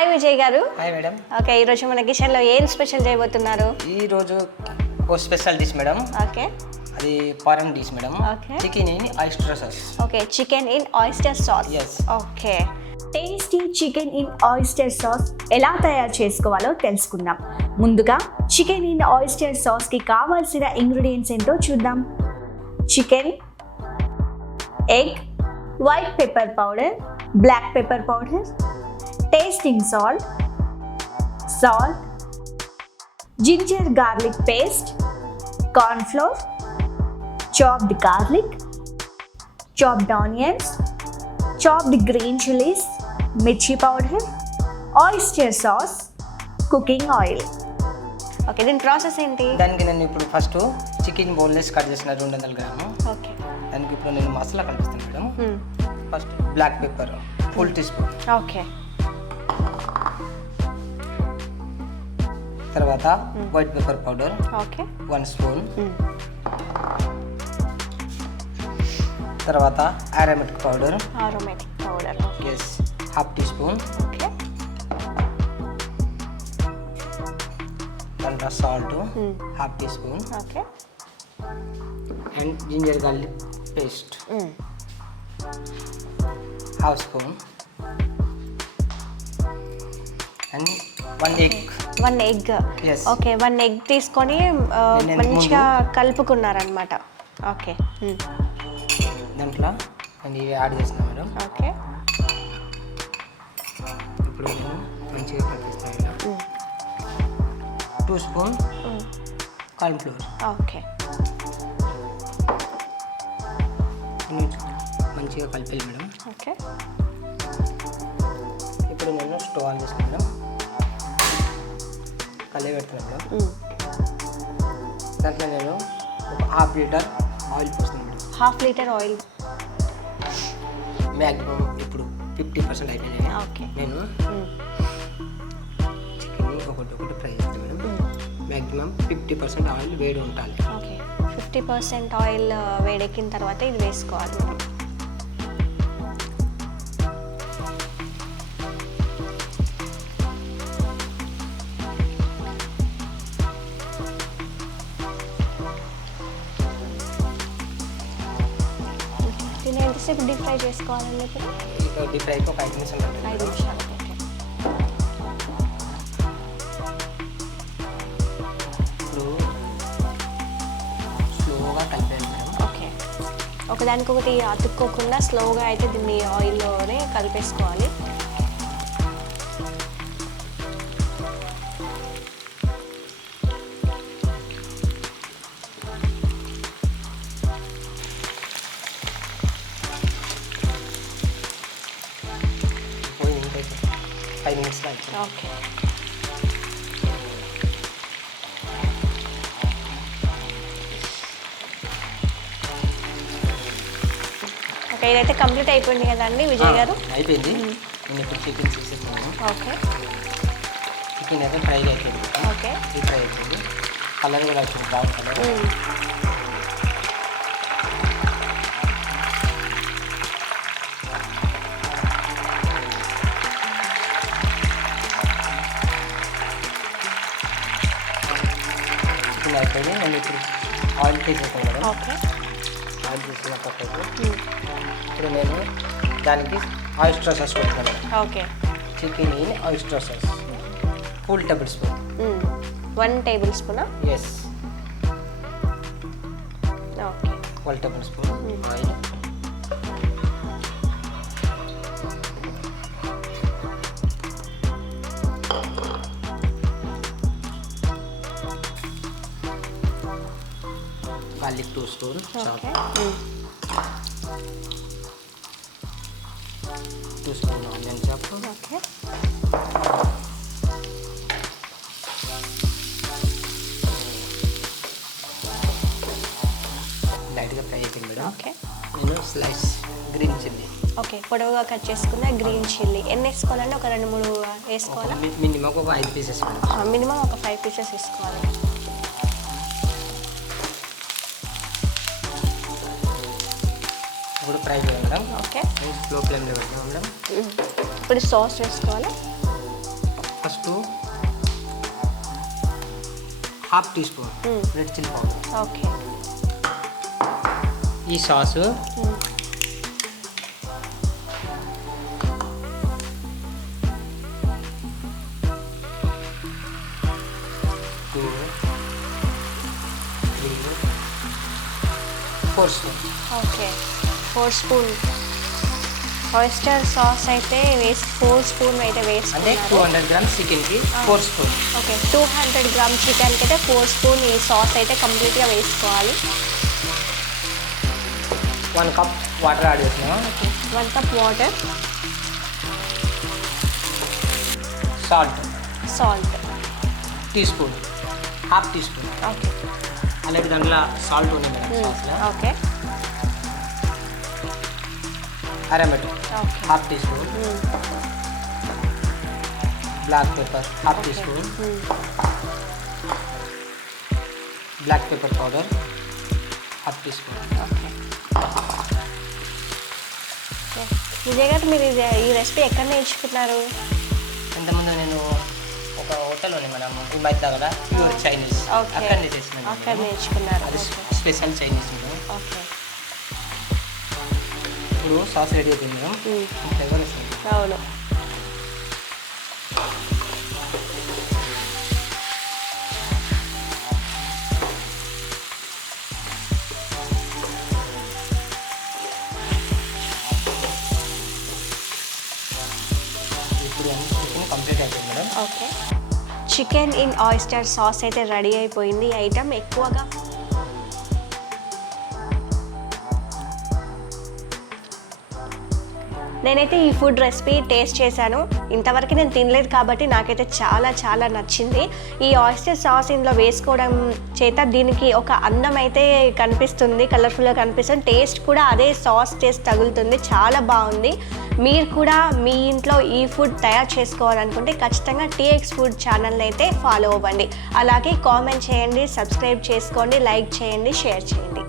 Hi Vijay గారు. Hi madam. Okay, ఈరోజు మన కిచెన్లో ఏం స్పెషల్ చేయబోతున్నారు? ఈరోజు ఓ స్పెషల్ డిష్ మేడం. ఓకే, అది foreign dish madam. Okay, chicken in oyster sauce. Okay, chicken in oyster sauce. Yes. Okay, tasty chicken in oyster sauce ఎలా తయారు చేసుకోవాలో తెలుసుకుందాం. ముందుగా చికెన్ ఇన్ ఆయిస్టర్ సాస్కి కావాల్సిన ఇంగ్రీడియంట్స్ ఏంటో చూద్దాం. Chicken, egg, white pepper powder, black pepper powder, tasting salt, ginger garlic paste, corn flour, chopped garlic, chopped onions, chopped green chillies, మిర్చి powder, oyster sauce, cooking oil. Okay, దీని process ఏంటి? దానికి నేను ఇప్పుడు first chicken boneless cut చేసిన 200 gram. Okay, దానికి ఇప్పుడు నేను మసాలా కనిపిస్తాను madam. First black pepper full tea spoon. Okay, తర్వాత white pepper powder okay 1 spoon. తర్వాత aromatic powder as half tea spoon. Okay, తర్వాత salt half tea spoon. Okay, and ginger garlic paste half spoon. And 1 egg. Yes. Okay, 1 egg తీసుకొని మంచిగా కలుపుకున్నారనమాట. Okay, దాంట్లో and ఇవి add చేస్తున్నాను madam. Okay, ఇప్పుడు నేను మంచిగా కలిపిస్తాను madam. 2 spoon corn flour. Okay, మంచిగా కలిపాలి మేడం. ఓకే, ఇప్పుడు నేను స్టవ్ ఆన్ చేస్తాను మేడం. కలిపి పెడుతున్నాను మేడం. దాంట్లో నేను ఒక ½ లీటర్ ఆయిల్ పోస్తాను మేడం. ½ litre oil. మ్యాక్సిమం ఇప్పుడు 50% అయిపోయింది. ఓకే, నేను చికెన్ ఒకటి ఫ్రై చేస్తాను మేడం. మ్యాక్సిమం 50% ఆయిల్ వేడి ఉండాలి. ఓకే, 50% ఆయిల్ వేడెక్కిన తర్వాత ఇది వేసుకోవాలి మనం. దీన్ని ఎంతసేపు డీప్ ఫ్రై చేసుకోవాలండి? ఇప్పుడు డీప్ ఫ్రైకి ఒక 5 నిమిషాలు 5 నిమిషాలు. ఓకే, ఇప్పుడు స్లోగా కలిపాను మేడం. ఓకే, ఒకదానికొకటి అతుక్కోకుండా స్లోగా అయితే దీన్ని ఆయిల్లోనే కలిపేసుకోవాలి. పోయి ఇంకైతే 5 నిమిషాలు అవుతుంది. ఓకే, ఓకే, ఇదైతే కంప్లీట్ అయిపోయింది కదండి విజయ్ గారు? అయిపోయింది. నేను ఇప్పుడు చికెన్ తీసేస్తున్నాను. ఓకే, చికెన్ అయితే ఫ్రై అయిపోయింది. ఓకే, డీప్ ఫ్రై అయిపోయింది. కలర్ కూడా వచ్చింది, బ్రౌన్ కలర్. చికెన్ అయిపోయింది. నేను ఇప్పుడు ఆయిల్ తీసేస్తాను మేడం. ఓకే, ఆయిల్ తీసుకున్న పక్కకు ఇప్పుడు నేను దానికి ఆయిస్టర్ సాస్ పెడతాను. Okay, chicken in oyster sauce full table spoon. 1 table స్పూనా? Yes, okay, 1 table spoon oil. Garlic 2 spoon. Okay, 2 spoon onion chop. Okay, లైట్గా ఫ్రై అయిపోయింది మేడం. ఓకే, నేను స్లైస్ గ్రీన్ చిల్లీ. ఓకే, పొడవుగా కట్ చేసుకున్న green chilli ఎన్ని వేసుకోవాలండి? ఒక 2-3 వేసుకోవాలా? మినిమం ఒక 5 పీసెస్ మేడం. మినిమం ఒక 5 పీసెస్ వేసుకోవాలి. ఇప్పుడు ఫ్రై చేయాలి మేడం. ఓకే, స్లో ఫ్లేమ్లో పెట్టాము మేడం. ఇప్పుడు సాస్ వేసుకోవాలి. First half tea spoon red chilli powder. Okay. ఈ sauce four spoon. Okay, 4 spoon oyster sauce అయితే 4 స్పూన్ అయితే అంటే వేసుకున్నారు. 200 గ్రామ్స్ చికెన్కి 4 స్పూన్. ఓకే, 200 గ్రామ్ చికెన్కి అయితే 4 స్పూన్ ఈ సాస్ అయితే కంప్లీట్గా వేసుకోవాలి. 1 కప్ వాటర్ యాడ్ చేస్తున్నాం. Okay, 1 cup water. Salt tea spoon, half tea spoon. Okay. అలాగే దాంట్లో సాల్ట్ ఉంది మేడం సాస్లో. Okay. Aromat okay. Half tea spoon. Black pepper half tea spoon. Black pepper powder half tea spoon. Okay. Vijay garu, మీరు ఈ recipe ఎక్కడ నేర్చుకున్నారు? ఇంతకుముందు నేను ఒక హోటల్ ఉంది మేడం, ఈ మధ్య కదా ప్యూర్ చైనీస్, అక్కడ చేసినాను. అక్కడ నేర్చుకున్నారు. అది స్పెషల్ చైనీస్ ఉంది. ఓకే. ఇప్పుడు సాస్ రెడీ అయిపోయింది మేడం. ఫ్లేవర్ వస్తుంది. అవును. ఇప్పుడు చికెన్ కంప్లీట్ అయిపోయింది madam. Okay, chicken in oyster sauce అయితే రెడీ అయిపోయింది. ఈ ఐటమ్ ఎక్కువగా నేనైతే ఈ ఫుడ్ రెసిపీ టేస్ట్ చేశాను. ఇంతవరకు నేను తినలేదు కాబట్టి నాకైతే చాలా చాలా నచ్చింది. ఈ ఆయిస్టర్ సాస్ ఇందులో వేసుకోవడం చేత దీనికి ఒక అందం అయితే కనిపిస్తుంది, కలర్ఫుల్గా కనిపిస్తుంది. టేస్ట్ కూడా అదే సాస్ టేస్ట్ తగులుతుంది. చాలా బాగుంది. మీరు కూడా మీ ఇంట్లో ఈ ఫుడ్ తయారు చేసుకోవాలనుకుంటే ఖచ్చితంగా టీఎక్స్ ఫుడ్ ఛానల్ని అయితే ఫాలో అవ్వండి. అలాగే కామెంట్ చేయండి, సబ్స్క్రైబ్ చేసుకోండి, లైక్ చేయండి, షేర్ చేయండి.